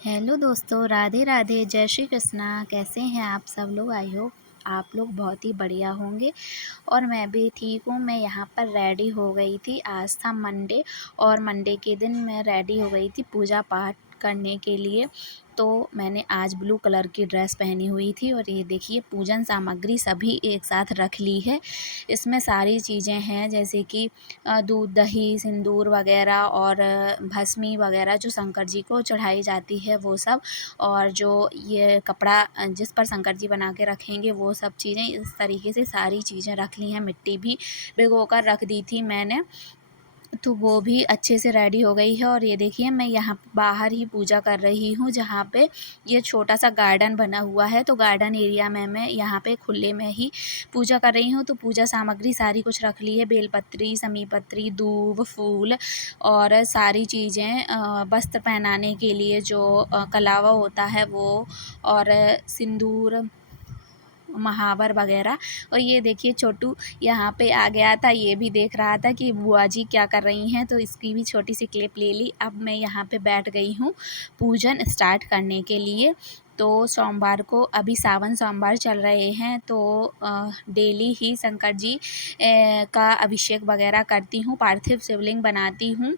Hello दोस्तों, राधे राधे, जय श्री कृष्णा। कैसे हैं आप सब लोग? आई होप आप लोग बहुत ही बढ़िया होंगे और मैं भी ठीक हूँ। मैं यहाँ पर रेडी हो गई थी। आज था मंडे और मंडे के दिन मैं रेडी हो गई थी पूजा पाठ करने के लिए। तो मैंने आज ब्लू कलर की ड्रेस पहनी हुई थी और ये देखिए पूजन सामग्री सभी एक साथ रख ली है। इसमें सारी चीज़ें हैं जैसे कि दूध, दही, सिंदूर वगैरह और भस्मी वगैरह जो शंकर जी को चढ़ाई जाती है वो सब, और जो ये कपड़ा जिस पर शंकर जी बना के रखेंगे वो सब चीज़ें, इस तरीके से सारी चीज़ें रख ली हैं। मिट्टी भी भिगो कर रख दी थी मैंने, तो वो भी अच्छे से रेडी हो गई है। और ये देखिए मैं यहाँ बाहर ही पूजा कर रही हूँ, जहाँ पे ये छोटा सा गार्डन बना हुआ है। तो गार्डन एरिया में मैं यहाँ पे खुले में ही पूजा कर रही हूँ। तो पूजा सामग्री सारी कुछ रख ली है, बेलपत्री, समी पत्री, दूब, फूल और सारी चीज़ें, वस्त्र पहनाने के लिए जो कलावा होता है वो, और सिंदूर, महावर वगैरह। और ये देखिए छोटू यहाँ पे आ गया था, ये भी देख रहा था कि बुआ जी क्या कर रही हैं, तो इसकी भी छोटी सी क्लिप ले ली। अब मैं यहाँ पे बैठ गई हूँ पूजन स्टार्ट करने के लिए। तो सोमवार को, अभी सावन सोमवार चल रहे हैं, तो डेली ही शंकर जी का अभिषेक वगैरह करती हूँ, पार्थिव शिवलिंग बनाती हूँ।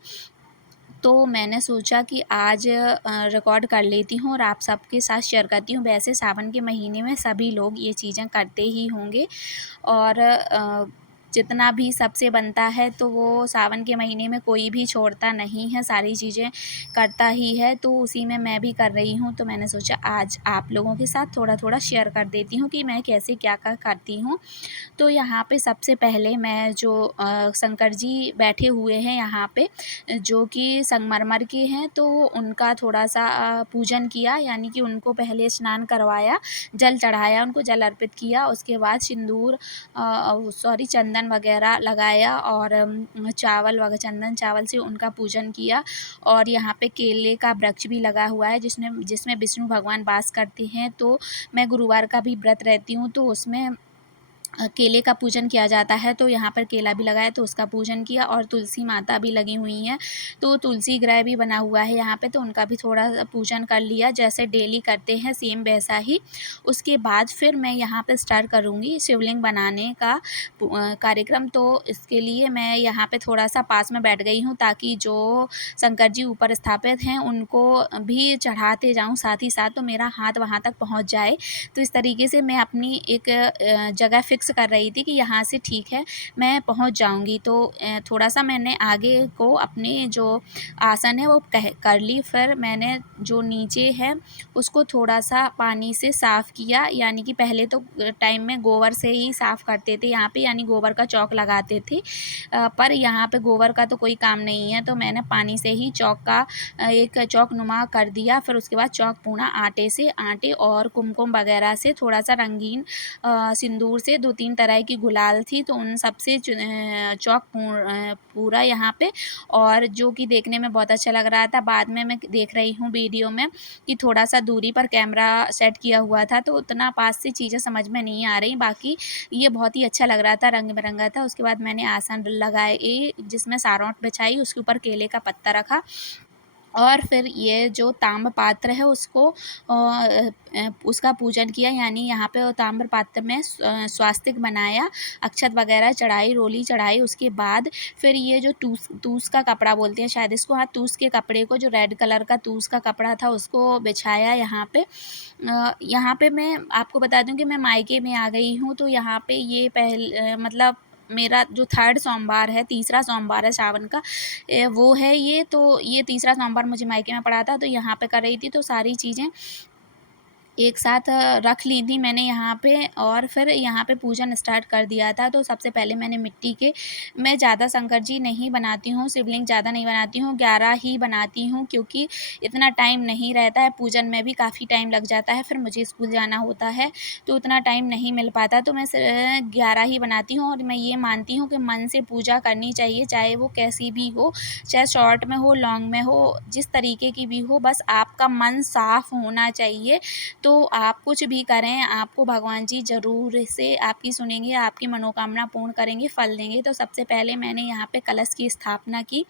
तो मैंने सोचा कि आज रिकॉर्ड कर लेती हूँ और आप सबके साथ शेयर करती हूँ। वैसे सावन के महीने में सभी लोग ये चीज़ें करते ही होंगे, और जितना भी सबसे बनता है तो वो सावन के महीने में कोई भी छोड़ता नहीं है, सारी चीज़ें करता ही है। तो उसी में मैं भी कर रही हूँ। तो मैंने सोचा आज आप लोगों के साथ थोड़ा-थोड़ा शेयर कर देती हूँ कि मैं कैसे क्या-क्या करती हूँ। तो यहाँ पे सबसे पहले मैं जो शंकर जी बैठे हुए हैं यहाँ पे, जो कि संगमरमर के हैं, तो उनका थोड़ा-सा पूजन किया, यानी कि उनको पहले स्नान करवाया, जल चढ़ाया, उनको जल अर्पित किया। उसके बाद सिंदूर चंदन वगैरह लगाया और चावल वगैरह, चंदन चावल से उनका पूजन किया। और यहाँ पे केले का वृक्ष भी लगा हुआ है जिसमें विष्णु भगवान वास करते हैं। तो मैं गुरुवार का भी व्रत रहती हूँ, तो उसमें केले का पूजन किया जाता है। तो यहाँ पर केला भी लगाया, तो उसका पूजन किया। और तुलसी माता भी लगी हुई हैं, तो तुलसी ग्रह भी बना हुआ है यहाँ पे, तो उनका भी थोड़ा पूजन कर लिया, जैसे डेली करते हैं सेम वैसा ही। उसके बाद फिर मैं यहाँ पे स्टार्ट करूँगी शिवलिंग बनाने का कार्यक्रम। तो इसके लिए मैं यहाँ पे थोड़ा सा पास में बैठ गई हूँ, ताकि जो शंकर जी ऊपर स्थापित हैं उनको भी चढ़ाते जाऊँ साथ ही साथ, तो मेरा हाथ वहाँ तक पहुँच जाए। तो इस तरीके से मैं अपनी एक जगह फ़िक्स कर रही थी कि यहाँ से ठीक है मैं पहुँच जाऊँगी। तो थोड़ा-सा मैंने आगे को अपने जो आसन है वो कह कर ली। फिर मैंने जो नीचे है उसको थोड़ा-सा पानी से साफ़ किया, यानी कि पहले तो टाइम में गोबर से ही साफ़ करते थे यहाँ पे, यानी गोबर का चौक लगाते थे। पर यहाँ पे गोबर का तो कोई काम नहीं है, तो मैंने पानी से ही चौक का एक चौकनुमा कर दिया। फिर उसके बाद चौक पूना आटे और कुमकुम वगैरह से थोड़ा-सा रंगीन सिंदूर से 2-3 तरह की गुलाल थी, तो उन सब से चौक पूरा यहाँ पे, और जो कि देखने में बहुत अच्छा लग रहा था। बाद में मैं देख रही हूँ वीडियो में कि थोड़ा-सा दूरी पर कैमरा सेट किया हुआ था, तो उतना पास से चीज़ें समझ में नहीं आ रही। बाकी ये बहुत ही अच्छा लग रहा था, रंग-बिरंगा था। उसके बाद मैंने आसन लगाए, जिसमें सारौंठ बिछाई, उसके ऊपर केले का पत्ता रखा। और फिर ये जो ताम्र पात्र है उसको उसका पूजन किया, यानी यहाँ पे ताम्र पात्र में स्वास्तिक बनाया, अक्षत वगैरह चढ़ाई, रोली चढ़ाई। उसके बाद फिर ये जो तूस का कपड़ा बोलते हैं शायद इसको, हाँ, तूस के कपड़े को, जो रेड कलर का तूस का कपड़ा था उसको बिछाया यहाँ पे। यहाँ पे मैं आपको बता दूँ कि मैं मायके में आ गई हूँ, तो यहाँ पे ये मतलब मेरा जो 3rd सोमवार है, तीसरा सोमवार है सावन का, वो है ये। तो ये तीसरा सोमवार मुझे मायके में पड़ा था, तो यहाँ पे कर रही थी। तो सारी चीज़ें एक साथ रख ली थी मैंने यहाँ पे, और फिर यहाँ पे पूजन स्टार्ट कर दिया था। तो सबसे पहले मैंने मिट्टी के, मैं ज़्यादा शंकर जी नहीं बनाती हूँ, शिवलिंग ज़्यादा नहीं बनाती हूँ, 11 ही बनाती हूँ, क्योंकि इतना टाइम नहीं रहता है। पूजन में भी काफ़ी टाइम लग जाता है, फिर मुझे स्कूल जाना होता है, तो उतना टाइम नहीं मिल पाता। तो मैं 11 ही बनाती हूँ, और मैं ये मानती हूँ कि मन से पूजा करनी चाहिए, चाहे वो कैसी भी हो, चाहे शॉर्ट में हो, लॉन्ग में हो, जिस तरीके की भी हो, बस आपका मन साफ़ होना चाहिए। तो आप कुछ भी करें, आपको भगवान जी ज़रूर से आपकी सुनेंगे, आपकी मनोकामना पूर्ण करेंगे, फल देंगे। तो सबसे पहले मैंने यहाँ पे कलश की स्थापना की।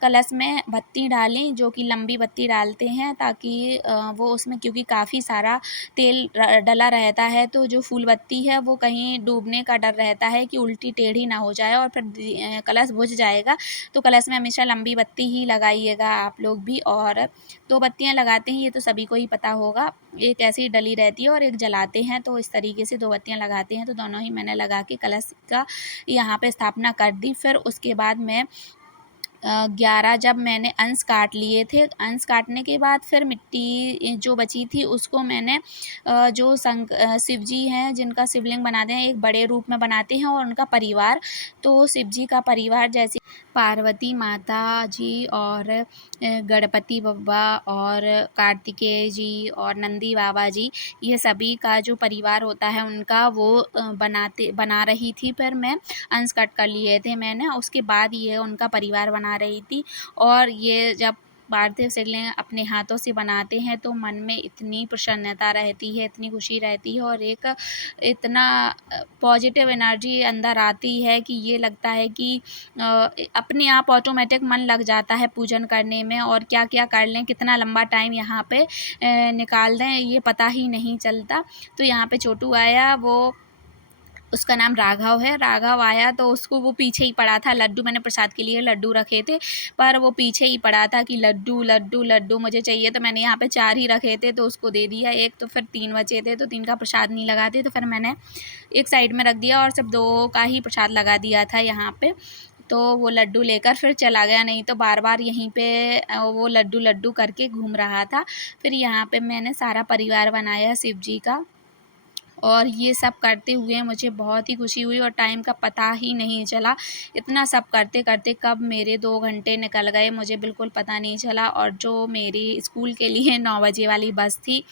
कलश में बत्ती डालें, जो कि लंबी बत्ती डालते हैं ताकि वो उसमें, क्योंकि काफ़ी सारा तेल डला रहता है, तो जो फूल बत्ती है वो कहीं डूबने का डर रहता है कि उल्टी टेढ़ी ना हो जाए और फिर कलश बुझ जाएगा। तो कलश में हमेशा लंबी बत्ती ही लगाइएगा आप लोग भी। और 2 बत्तियाँ लगाते हैं, ये तो सभी को ही पता होगा। एक ऐसे ही डली रहती है और एक जलाते हैं, तो इस तरीके से 2 बत्तियाँ लगाते हैं। तो दोनों ही मैंने लगा के कलश का यहाँ पे स्थापना कर दी। फिर उसके बाद मैं 11 जब मैंने अंश काट लिए थे, अंश काटने के बाद फिर मिट्टी जो बची थी उसको मैंने जो शिव जी हैं जिनका शिवलिंग बनाते हैं, एक बड़े रूप में बनाते हैं और उनका परिवार, तो शिव जी का परिवार जैसे पार्वती माता जी और गणपति बप्पा और कार्तिकेय जी और नंदी बाबा जी, ये सभी का जो परिवार होता है उनका वो बना रही थी। फिर मैं अंश कट कर लिए थे मैंने, उसके बाद ये उनका परिवार बना रही थी। और ये जब पार्थिव शिवलिंग अपने हाथों से बनाते हैं तो मन में इतनी प्रसन्नता रहती है, इतनी खुशी रहती है और एक इतना पॉजिटिव एनर्जी अंदर आती है कि ये लगता है कि अपने आप ऑटोमेटिक मन लग जाता है पूजन करने में। और क्या क्या कर लें, कितना लंबा टाइम यहाँ पे निकाल दें, ये पता ही नहीं चलता। तो यहाँ पे छोटू आया, वो उसका नाम राघव है। राघव आया तो उसको वो पीछे ही पड़ा था। लड्डू, मैंने प्रसाद के लिए लड्डू रखे थे, पर वो पीछे ही पड़ा था कि लड्डू लड्डू लड्डू मुझे चाहिए। तो मैंने यहाँ पे 4 ही रखे थे तो उसको दे दिया एक, तो फिर 3 बचे थे तो 3 का प्रसाद नहीं लगाते, तो फिर मैंने एक साइड में रख दिया और सिर्फ 2 का ही प्रसाद लगा दिया था यहाँ पे। तो वो लड्डू लेकर फिर चला गया, नहीं तो बार बार यहीं पे वो लड्डू लड्डू करके घूम रहा था। फिर यहाँ पे मैंने सारा परिवार बनाया शिव जी का, और ये सब करते हुए मुझे बहुत ही खुशी हुई और टाइम का पता ही नहीं चला। इतना सब करते करते कब मेरे 2 घंटे निकल गए मुझे बिल्कुल पता नहीं चला। और जो मेरी स्कूल के लिए 9 बजे वाली बस थी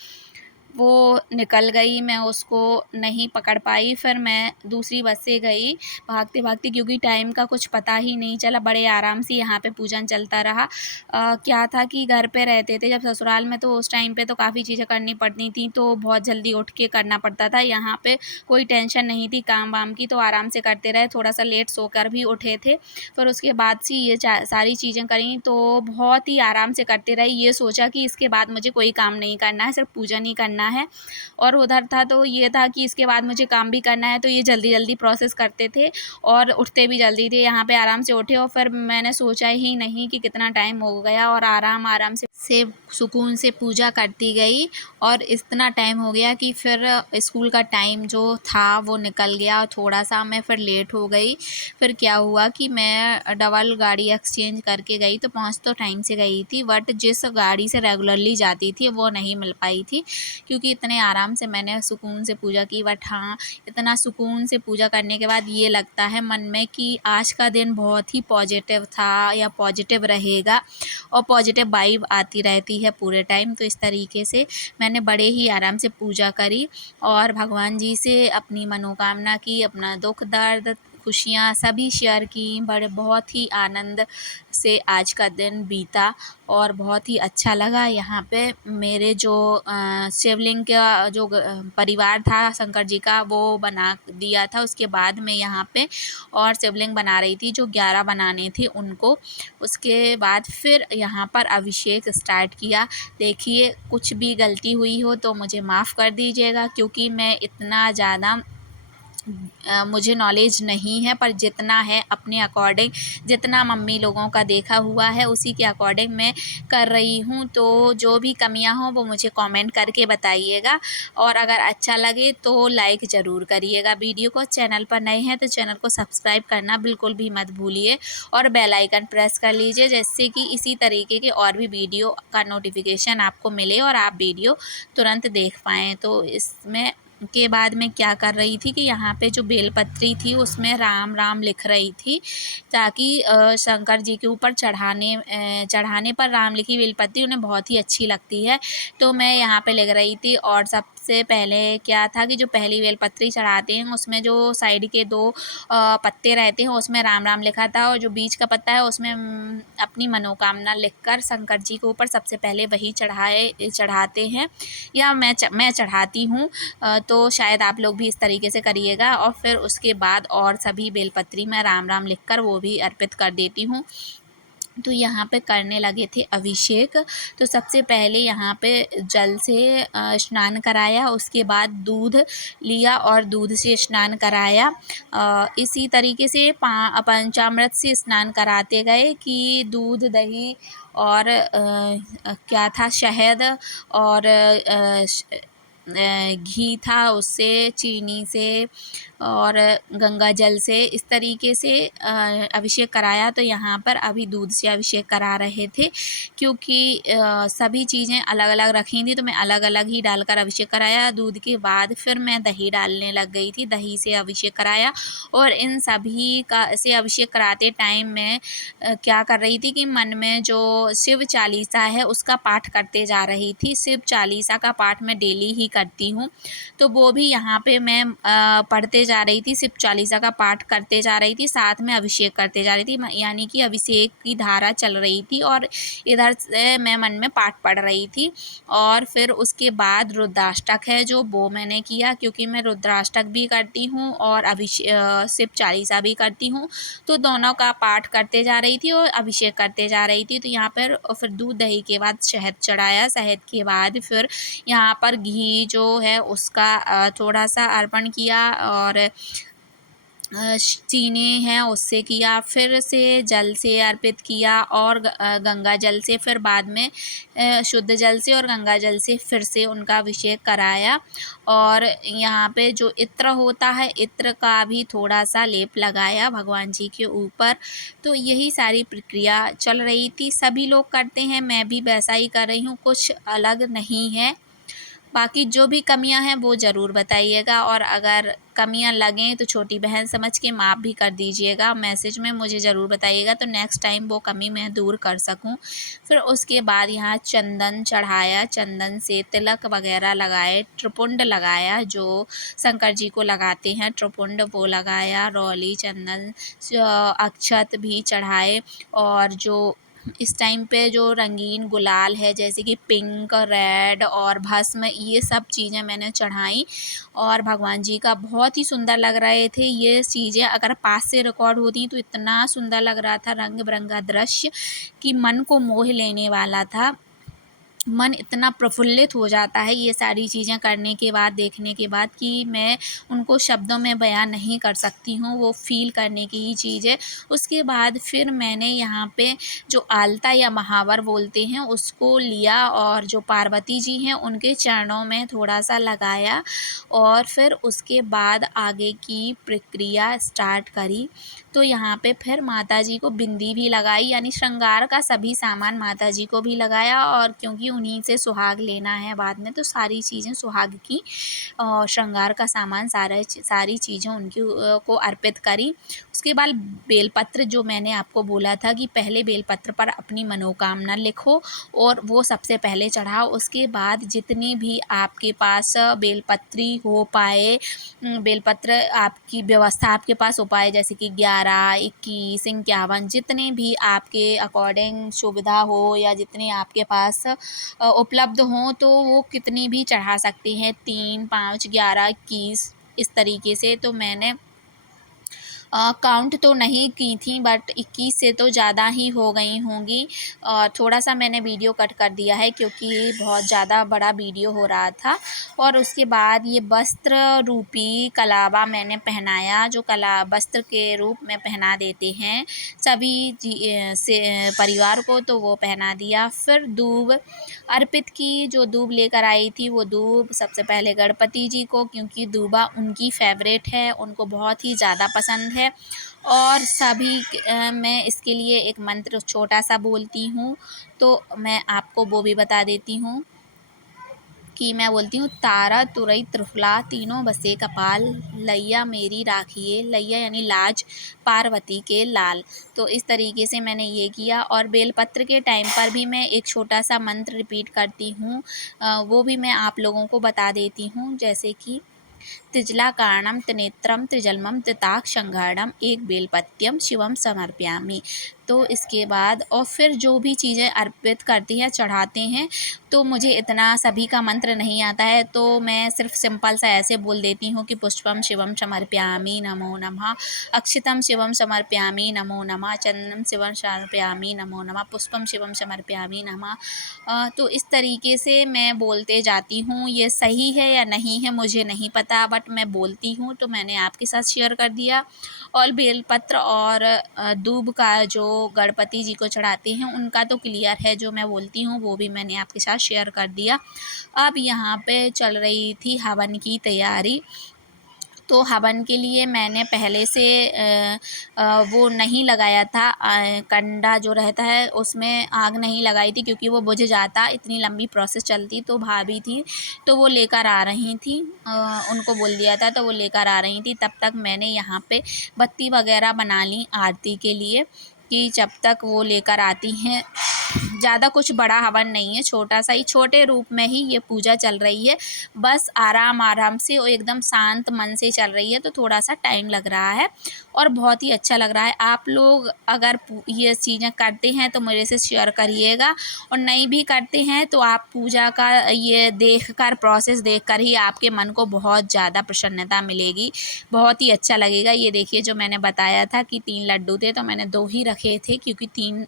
वो निकल गई, मैं उसको नहीं पकड़ पाई। फिर मैं दूसरी बस से गई भागते भागते, क्योंकि टाइम का कुछ पता ही नहीं चला। बड़े आराम से यहाँ पे पूजन चलता रहा। क्या था कि घर पे रहते थे जब ससुराल में, तो उस टाइम पे तो काफ़ी चीज़ें करनी पड़ती थी, तो बहुत जल्दी उठ के करना पड़ता था। यहाँ पे कोई टेंशन नहीं थी काम वाम की, तो आराम से करते रहे। थोड़ा सा लेट सोकर भी उठे थे, फिर उसके बाद से ये सारी चीज़ें करी, तो बहुत ही आराम से करते रहे। ये सोचा कि इसके बाद मुझे कोई काम नहीं करना है, सिर्फ पूजन ही करना है। और उधर था तो ये था कि इसके बाद मुझे काम भी करना है, तो ये जल्दी जल्दी प्रोसेस करते थे और उठते भी जल्दी थे। यहाँ पे आराम से उठे और फिर मैंने सोचा ही नहीं कि कितना टाइम हो गया, और आराम आराम से सुकून से पूजा करती गई। और इतना टाइम हो गया कि फिर स्कूल का टाइम जो था वो निकल गया, थोड़ा सा मैं फिर लेट हो गई। फिर क्या हुआ कि मैं डबल गाड़ी एक्सचेंज करके गई, तो पहुँच तो टाइम से गई थी, बट जिस गाड़ी से रेगुलरली जाती थी वो नहीं मिल पाई थी, क्योंकि इतने आराम से मैंने सुकून से पूजा की। बट हाँ, इतना सुकून से पूजा करने के बाद ये लगता है मन में कि आज का दिन बहुत ही पॉजिटिव था या पॉजिटिव रहेगा, और पॉजिटिव वाइब आती रहती है पूरे टाइम। तो इस तरीके से मैंने बड़े ही आराम से पूजा करी और भगवान जी से अपनी मनोकामना की, अपना दुख दर्द खुशियाँ सभी शेयर की। बहुत ही आनंद से आज का दिन बीता और बहुत ही अच्छा लगा। यहाँ पे मेरे जो शिवलिंग का जो परिवार था शंकर जी का, वो बना दिया था। उसके बाद में यहाँ पे और शिवलिंग बना रही थी, जो 11 बनाने थे उनको। उसके बाद फिर यहाँ पर अभिषेक स्टार्ट किया। देखिए, कुछ भी गलती हुई हो तो मुझे माफ़ कर दीजिएगा, क्योंकि मैं इतना ज़्यादा मुझे नॉलेज नहीं है, पर जितना है अपने अकॉर्डिंग, जितना मम्मी लोगों का देखा हुआ है उसी के अकॉर्डिंग मैं कर रही हूँ। तो जो भी कमियां हों वो मुझे कमेंट करके बताइएगा, और अगर अच्छा लगे तो लाइक ज़रूर करिएगा वीडियो को। चैनल पर नए हैं तो चैनल को सब्सक्राइब करना बिल्कुल भी मत भूलिए, और बेल आइकन प्रेस कर लीजिए, जिससे कि इसी तरीके के और भी वीडियो का नोटिफिकेशन आपको मिले और आप वीडियो तुरंत देख पाएँ। तो इसमें के बाद मैं क्या कर रही थी कि यहाँ पे जो बेलपत्री थी उसमें राम राम लिख रही थी, ताकि शंकर जी के ऊपर चढ़ाने पर राम लिखी बेलपत्री उन्हें बहुत ही अच्छी लगती है। तो मैं यहाँ पे लिख रही थी। और सबसे पहले क्या था कि जो पहली बेलपत्री चढ़ाते हैं उसमें जो साइड के 2 पत्ते रहते हैं उसमें राम राम लिखा था, और जो बीच का पत्ता है उसमें अपनी मनोकामना लिखकर शंकर जी के ऊपर सबसे पहले वही चढ़ाते हैं, या मैं चढ़ाती हूँ। तो शायद आप लोग भी इस तरीके से करिएगा। और फिर उसके बाद और सभी बेलपत्री में राम राम लिखकर वो भी अर्पित कर देती हूँ। तो यहाँ पे करने लगे थे अभिषेक। तो सबसे पहले यहाँ पे जल से स्नान कराया, उसके बाद दूध लिया और दूध से स्नान कराया। इसी तरीके से पंचामृत से स्नान कराते गए कि दूध, दही और क्या था, शहद और घी था, उससे, चीनी से और गंगा जल से, इस तरीके से अभिषेक कराया। तो यहाँ पर अभी दूध से अभिषेक करा रहे थे, क्योंकि सभी चीज़ें अलग अलग रखी थी, तो मैं अलग अलग ही डालकर अभिषेक कराया। दूध के बाद फिर मैं दही डालने लग गई थी, दही से अभिषेक कराया। और इन सभी का से अभिषेक कराते टाइम मैं क्या कर रही थी कि मन में जो शिव चालीसा है उसका पाठ करते जा रही थी। शिव चालीसा का पाठ मैं डेली ही करती हूँ, तो वो भी यहाँ पे मैं पढ़ते जा रही थी, शिव चालीसा का पाठ करते जा रही थी, साथ में अभिषेक करते जा रही थी, यानी कि अभिषेक की धारा चल रही थी और इधर से मैं मन में पाठ पढ़ रही थी। और फिर उसके बाद रुद्राष्टक है जो वो मैंने किया, क्योंकि मैं रुद्राष्टक भी करती हूँ और शिव चालीसा भी करती हूँ, तो दोनों का पाठ करते जा रही थी और अभिषेक करते जा रही थी। तो यहाँ पर फिर दूध दही के बाद शहद चढ़ाया, शहद के बाद फिर यहाँ पर घी जो है उसका थोड़ा सा अर्पण किया और चीनी है उससे किया, फिर से जल से अर्पित किया और गंगा जल से, फिर बाद में शुद्ध जल से और गंगा जल से फिर से उनका अभिषेक कराया। और यहाँ पे जो इत्र होता है, इत्र का भी थोड़ा सा लेप लगाया भगवान जी के ऊपर। तो यही सारी प्रक्रिया चल रही थी, सभी लोग करते हैं, मैं भी वैसा ही कर रही हूँ, कुछ अलग नहीं है। बाकी जो भी कमियां हैं वो ज़रूर बताइएगा, और अगर कमियां लगें तो छोटी बहन समझ के माफ़ भी कर दीजिएगा, मैसेज में मुझे ज़रूर बताइएगा, तो नेक्स्ट टाइम वो कमी मैं दूर कर सकूं। फिर उसके बाद यहाँ चंदन चढ़ाया, चंदन से तिलक वगैरह लगाए, त्रिपुंड लगाया, जो शंकर जी को लगाते हैं त्रिपुंड, वो लगाया, रौली, चंदन, अक्षत भी चढ़ाए। और जो इस टाइम पे जो रंगीन गुलाल है, जैसे कि पिंक, रेड और भस्म, ये सब चीज़ें मैंने चढ़ाई और भगवान जी का बहुत ही सुंदर लग रहे थे ये चीज़ें। अगर पास से रिकॉर्ड होती तो इतना सुंदर लग रहा था, रंग बिरंगा दृश्य कि मन को मोह लेने वाला था। मन इतना प्रफुल्लित हो जाता है ये सारी चीज़ें करने के बाद, देखने के बाद, कि मैं उनको शब्दों में बयान नहीं कर सकती हूँ, वो फ़ील करने की ही चीज़ है। उसके बाद फिर मैंने यहाँ पे जो आलता या महावर बोलते हैं उसको लिया और जो पार्वती जी हैं उनके चरणों में थोड़ा सा लगाया, और फिर उसके बाद आगे की प्रक्रिया स्टार्ट करी। तो यहाँ पे फिर माता जी को बिंदी भी लगाई, यानी श्रृंगार का सभी सामान माता जी को भी लगाया, और क्योंकि उन्हीं से सुहाग लेना है बाद में, तो सारी चीज़ें सुहाग की श्रृंगार का सामान सारी चीज़ें उनकी को अर्पित करी। उसके बाद बेलपत्र, जो मैंने आपको बोला था कि पहले बेलपत्र पर अपनी मनोकामना लिखो और वो सबसे पहले चढ़ाओ। उसके बाद जितनी भी आपके पास बेलपत्री हो पाए, बेलपत्र आपकी व्यवस्था आपके पास हो पाए, जैसे कि 11, 21, 51, जितने भी आपके अकॉर्डिंग सुविधा हो या जितने आपके पास उपलब्ध हों, तो वो कितनी भी चढ़ा सकते हैं, 3, 5, 11, 21, इस तरीके से। तो मैंने काउंट तो नहीं की थी, बट 21 से तो ज़्यादा ही हो गई होंगी। और थोड़ा सा मैंने वीडियो कट कर दिया है क्योंकि बहुत ज़्यादा बड़ा वीडियो हो रहा था। और उसके बाद ये वस्त्र रूपी कलावा मैंने पहनाया, जो कला वस्त्र के रूप में पहना देते हैं सभी से परिवार को, तो वो पहना दिया। फिर दूब अर्पित की, जो दूब लेकर आई थी वो दूब सबसे पहले गणपति जी को, क्योंकि दूबा उनकी फेवरेट है, उनको बहुत ही ज़्यादा पसंद है। और सभी मैं इसके लिए एक मंत्र छोटा सा बोलती हूँ, तो मैं आपको वो भी बता देती हूँ कि मैं बोलती हूँ, तारा तुरई त्रिफला तीनों बसे कपाल, लैया मेरी राखिए, लैया यानी लाज, पार्वती के लाल। तो इस तरीके से मैंने ये किया। और बेलपत्र के टाइम पर भी मैं एक छोटा सा मंत्र रिपीट करती हूँ, वो भी मैं आप लोगों को बता देती हूँ, जैसे कि त्रिजलाकारणं त्रिनेत्रं त्रिजन्मं त्रिताक्षंघ्राणं एक बेलपत्यं शिवं समर्पयामि। तो इसके बाद और फिर जो भी चीज़ें अर्पित करती हैं, चढ़ाते हैं, तो मुझे इतना सभी का मंत्र नहीं आता है, तो मैं सिर्फ सिंपल सा ऐसे बोल देती हूँ कि पुष्पम शिवम समर्पयामि नमो नमः, अक्षितम शिवम समर्पयामि नमो नमः, चंदनम शिवम समर्पयामि नमो नमः, पुष्पम शिवम समर्पयामि नमः। तो इस तरीके से मैं बोलते जाती हूँ। ये सही है या नहीं है मुझे नहीं पता, बट मैं बोलती हूँ, तो मैंने आपके साथ शेयर कर दिया। और बेलपत्र और दूब का जो गणपति जी को चढ़ाते हैं उनका तो क्लियर है, जो मैं बोलती हूँ वो भी मैंने आपके साथ शेयर कर दिया। अब यहाँ पे चल रही थी हवन की तैयारी। तो हवन के लिए मैंने पहले से वो नहीं लगाया था, कंडा जो रहता है उसमें आग नहीं लगाई थी, क्योंकि वो बुझ जाता, इतनी लंबी प्रोसेस चलती। तो भाभी थी तो वो लेकर आ रही थी, उनको बोल दिया था तो वो लेकर आ रही थी। तब तक मैंने यहाँ पे बत्ती वगैरह बना ली आरती के लिए, कि जब तक वो लेकर आती हैं। ज़्यादा कुछ बड़ा हवन नहीं है, छोटा सा ही, छोटे रूप में ही ये पूजा चल रही है। बस आराम आराम से और एकदम शांत मन से चल रही है, तो थोड़ा सा टाइम लग रहा है और बहुत ही अच्छा लग रहा है। आप लोग अगर ये चीज़ें करते हैं तो मेरे से शेयर करिएगा, और नहीं भी करते हैं तो आप पूजा का ये देख कर, प्रोसेस देख कर ही आपके मन को बहुत ज़्यादा प्रसन्नता मिलेगी, बहुत ही अच्छा लगेगा। ये देखिए, जो मैंने बताया था कि 3 लड्डू थे, तो मैंने 2 ही रखे थे, क्योंकि 3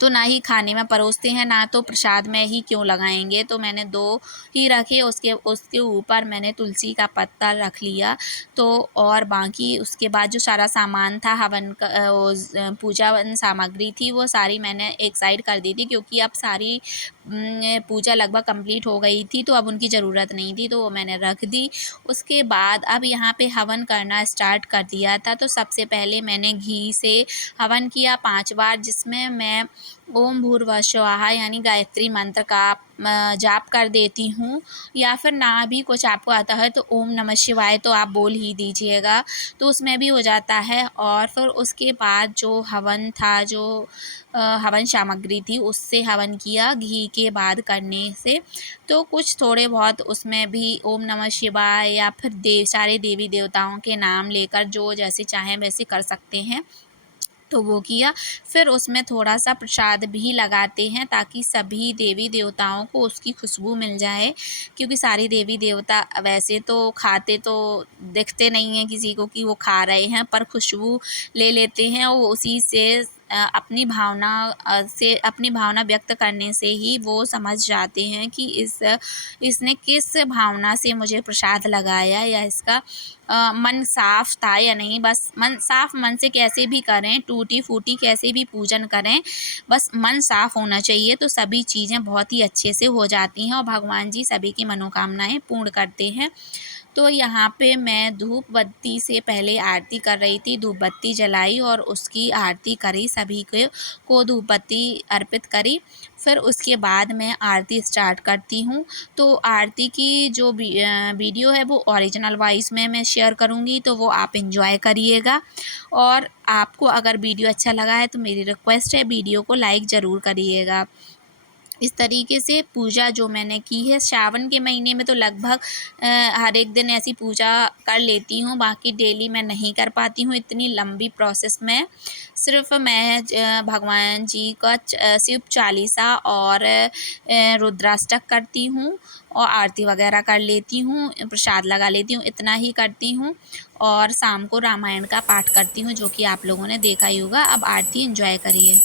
तो ना ही खाने में परोसते हैं, ना तो प्रसाद में ही क्यों लगाएंगे, तो मैंने 2 ही रखे। उसके उसके ऊपर मैंने तुलसी का पत्ता रख लिया। तो और बाकी उसके बाद जो सारा सामान था, हवन का पूजा सामग्री थी, वो सारी मैंने एक साइड कर दी थी, क्योंकि अब सारी पूजा लगभग कंप्लीट हो गई थी, तो अब उनकी ज़रूरत नहीं थी, तो वो मैंने रख दी। उसके बाद अब यहाँ पे हवन करना स्टार्ट कर दिया था। तो सबसे पहले मैंने घी से हवन किया 5 बार, जिसमें मैं ओम भूर्भुवः स्वः यानी गायत्री मंत्र का जाप कर देती हूँ, या फिर ना भी कुछ आपको आता है तो ओम नमः शिवाय तो आप बोल ही दीजिएगा, तो उसमें भी हो जाता है। और फिर उसके बाद जो हवन था, जो हवन सामग्री थी, उससे हवन किया घी के बाद करने से। तो कुछ थोड़े बहुत उसमें भी ओम नमः शिवाय या फिर सारे देवी देवताओं के नाम लेकर जो जैसे चाहें वैसे कर सकते हैं, तो वो किया। फिर उसमें थोड़ा-सा प्रसाद भी लगाते हैं, ताकि सभी देवी देवताओं को उसकी खुशबू मिल जाए, क्योंकि सारी देवी देवता वैसे तो खाते तो दिखते नहीं हैं किसी को कि वो खा रहे हैं, पर खुशबू ले लेते हैं, वो उसी से अपनी भावना व्यक्त करने से ही वो समझ जाते हैं कि इसने किस भावना से मुझे प्रसाद लगाया, या इसका मन साफ था या नहीं। बस मन साफ, मन से कैसे भी करें, टूटी फूटी कैसे भी पूजन करें, बस मन साफ होना चाहिए, तो सभी चीज़ें बहुत ही अच्छे से हो जाती हैं और भगवान जी सभी की मनोकामनाएं पूर्ण करते हैं। तो यहाँ पे मैं धूप बत्ती से पहले आरती कर रही थी, धूप बत्ती जलाई और उसकी आरती करी, सभी को धूप बत्ती अर्पित करी। फिर उसके बाद मैं आरती स्टार्ट करती हूँ। तो आरती की जो वीडियो है वो ओरिजिनल वॉइस में मैं शेयर करूँगी, तो वो आप एंजॉय करिएगा। और आपको अगर वीडियो अच्छा लगा है तो मेरी रिक्वेस्ट है, वीडियो को लाइक ज़रूर करिएगा। इस तरीके से पूजा जो मैंने की है, सावन के महीने में तो लगभग हर एक दिन ऐसी पूजा कर लेती हूँ, बाकी डेली मैं नहीं कर पाती हूँ इतनी लंबी प्रोसेस में। सिर्फ मैं भगवान जी का शिव चालीसा और रुद्राष्टक करती हूँ, और आरती वगैरह कर लेती हूँ, प्रसाद लगा लेती हूँ, इतना ही करती हूँ। और शाम को रामायण का पाठ करती हूँ, जो कि आप लोगों ने देखा ही होगा। अब आरती एंजॉय करिए।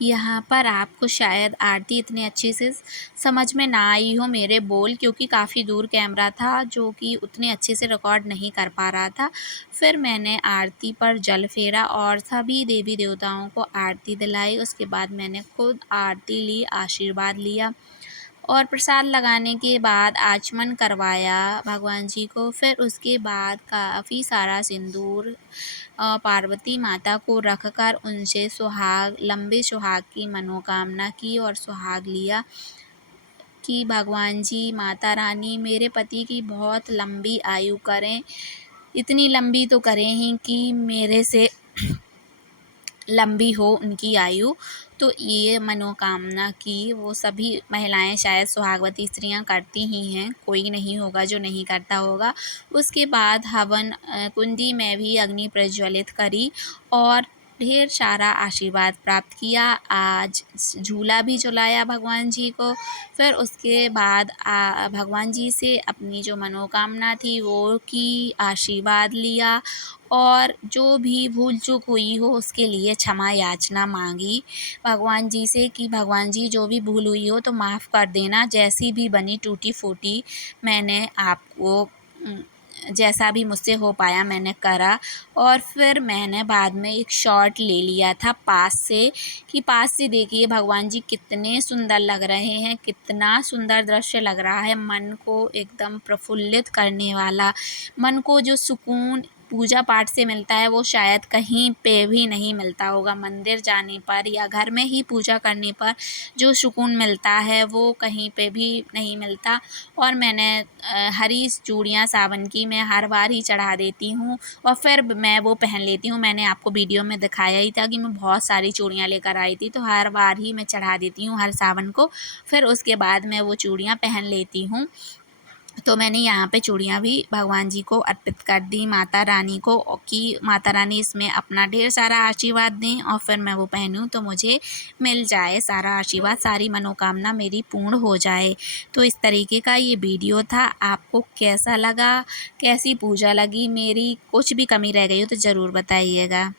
यहाँ पर आपको शायद आरती इतने अच्छे से समझ में ना आई हो मेरे बोल, क्योंकि काफ़ी दूर कैमरा था जो कि उतने अच्छे से रिकॉर्ड नहीं कर पा रहा था। फिर मैंने आरती पर जल फेरा और सभी देवी देवताओं को आरती दिलाई। उसके बाद मैंने खुद आरती ली, आशीर्वाद लिया और प्रसाद लगाने के बाद आचमन करवाया भगवान जी को। फिर उसके बाद काफ़ी सारा सिंदूर पार्वती माता को रखकर उनसे सुहाग, लंबे सुहाग की मनोकामना की और सुहाग लिया कि भगवान जी, माता रानी मेरे पति की बहुत लंबी आयु करें। इतनी लंबी तो करें ही कि मेरे से लंबी हो उनकी आयु। तो ये मनोकामना की। वो सभी महिलाएं शायद सुहागवती स्त्रियां करती ही हैं, कोई नहीं होगा जो नहीं करता होगा। उसके बाद हवन कुंडी में भी अग्नि प्रज्वलित करी और ढेर सारा आशीर्वाद प्राप्त किया। आज झूला भी झुलाया भगवान जी को। फिर उसके बाद भगवान जी से अपनी जो मनोकामना थी वो की, आशीर्वाद लिया और जो भी भूल चूक हुई हो उसके लिए क्षमा याचना मांगी भगवान जी से कि भगवान जी जो भी भूल हुई हो तो माफ़ कर देना, जैसी भी बनी टूटी फूटी मैंने आपको जैसा भी मुझसे हो पाया मैंने करा। और फिर मैंने बाद में एक शॉट ले लिया था पास से कि पास से देखिए भगवान जी कितने सुंदर लग रहे हैं, कितना सुंदर दृश्य लग रहा है, मन को एकदम प्रफुल्लित करने वाला। मन को जो सुकून पूजा पाठ से मिलता है वो शायद कहीं पे भी नहीं मिलता होगा। मंदिर जाने पर या घर में ही पूजा करने पर जो सुकून मिलता है वो कहीं पे भी नहीं मिलता। और मैंने हरी चूड़ियाँ सावन की मैं हर बार ही चढ़ा देती हूँ और फिर मैं वो पहन लेती हूँ। मैंने आपको वीडियो में दिखाया ही था कि मैं बहुत सारी चूड़ियाँ लेकर आई थी, तो हर बार ही मैं चढ़ा देती हूँ हर सावन को। फिर उसके बाद मैं वो चूड़ियाँ पहन लेती हूँ। तो मैंने यहाँ पे चूड़ियाँ भी भगवान जी को अर्पित कर दी माता रानी को कि माता रानी इसमें अपना ढेर सारा आशीर्वाद दें और फिर मैं वो पहनूँ तो मुझे मिल जाए सारा आशीर्वाद, सारी मनोकामना मेरी पूर्ण हो जाए। तो इस तरीके का ये वीडियो था। आपको कैसा लगा, कैसी पूजा लगी मेरी, कुछ भी कमी रह गई हो तो ज़रूर बताइएगा।